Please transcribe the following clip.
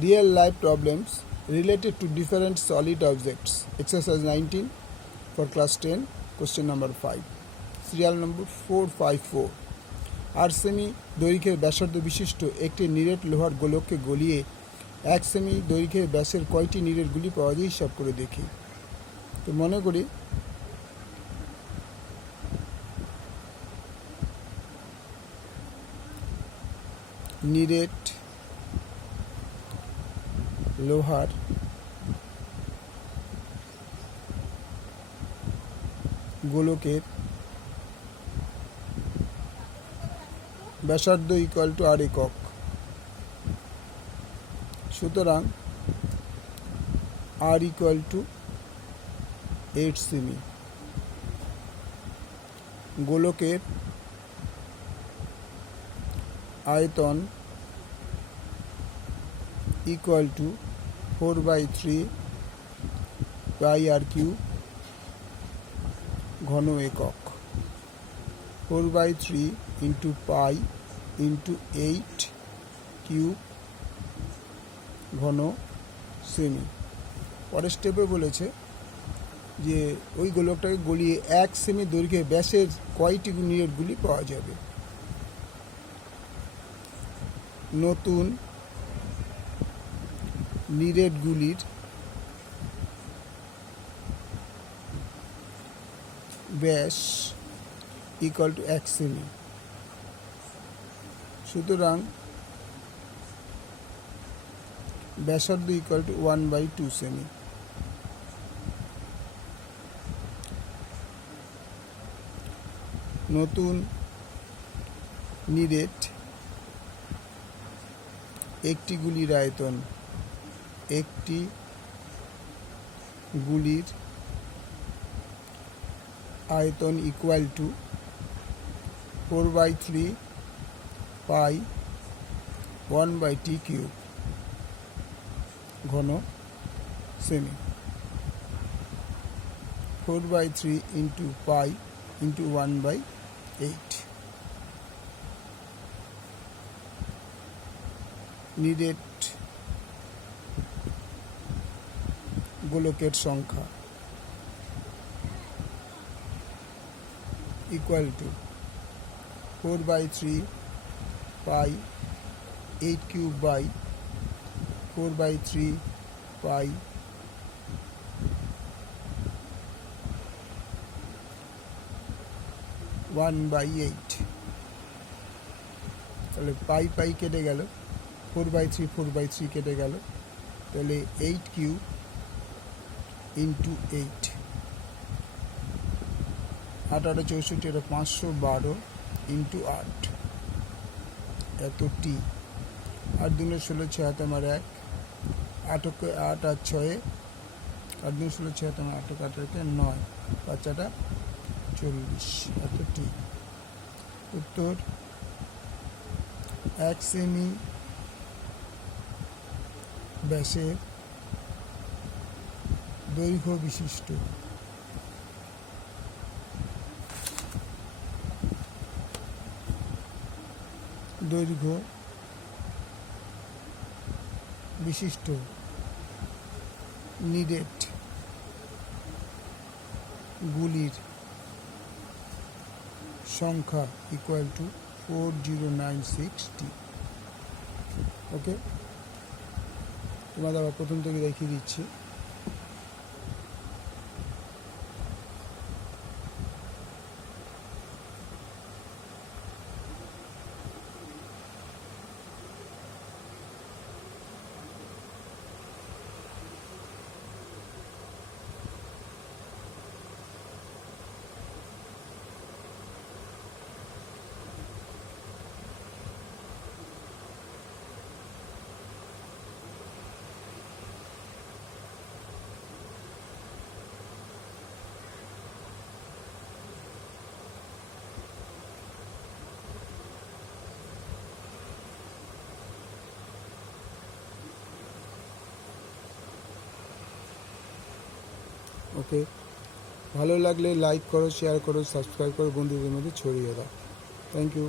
real life problems related to different solid objects. Exercise 19 for class 10, question number 5. Serial number 454. 8 semi দৈর্ঘ্যের ব্যাসার্ধ বিশিষ্ট একটি নিরেট লোহার গোলককে গলিয়ে 1 সেমি দৈর্ঘ্যের ব্যাসের কয়টি নিরেট গুলি পাওয়া যায় হিসাব করে দেখি। তো মনে করি নিরেট লোহার গোলকের ব্যাসার্ধ ইকুয়াল টু আর একক। সুতরাং আর ইকুয়াল টু 8 সেমি। গোলকের আয়তন equal to 4/3 pi r cube ঘন একক। 4/3 ইন্টু পাই ইন্টু 8 কিউ ঘন সেমি। পরের স্টেপে বলেছে যে ওই গোলকটাকে গলিয়ে 1 সেমি দৈর্ঘ্যে ব্যাসের কয়টি নিরেটগুলি পাওয়া যাবে। নতুন নিরেটগুলির ব্যাস ইকুয়াল টু 1 সেমি। সুতরাং ব্যাসার্ধ ইকুয়াল টু 1/2 সেমি। নতুন নিরেট একটি গুলির আয়তন, একটি গুলির আয়তন equal to 4/3 pi 1/t cube ঘন সেমি। 4/3 ইন্টু পাই ইন্টু 1/8। নিরেট গোলকের সংখ্যা equal to 4/3 pi 8 cube by 4/3 pi 1/8। তাহলে পাই পাই কেটে গেল, 4/3 কেটে গেল, তাহলে 8 কিউব ইন্টু 8 8 8 64, এটা 512 ইন্টু 8 এত টি। 8 2 16 6 হাতে আমার 1, 8 8 আর 6 8 2 16 6 হাতে আমার 8 8 9, 5 8 40 এত টি। উত্তর 1 সেমি ব্যাসের দৈর্ঘ্য বিশিষ্ট নিরেট গুলির সংখ্যা ইকুয়াল টু 4096টি। ওকে, তোমাদের আবার প্রথম থেকে দেখিয়ে দিচ্ছি। ওকে, ভালো লাগলে লাইক করো, শেয়ার করো, সাবস্ক্রাইব করো, বন্ধুদের মধ্যে ছড়িয়ে দাও। Thank you.